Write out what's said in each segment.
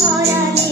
ভরা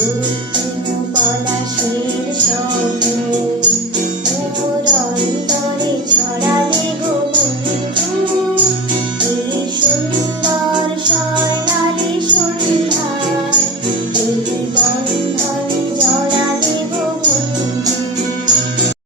Jesus.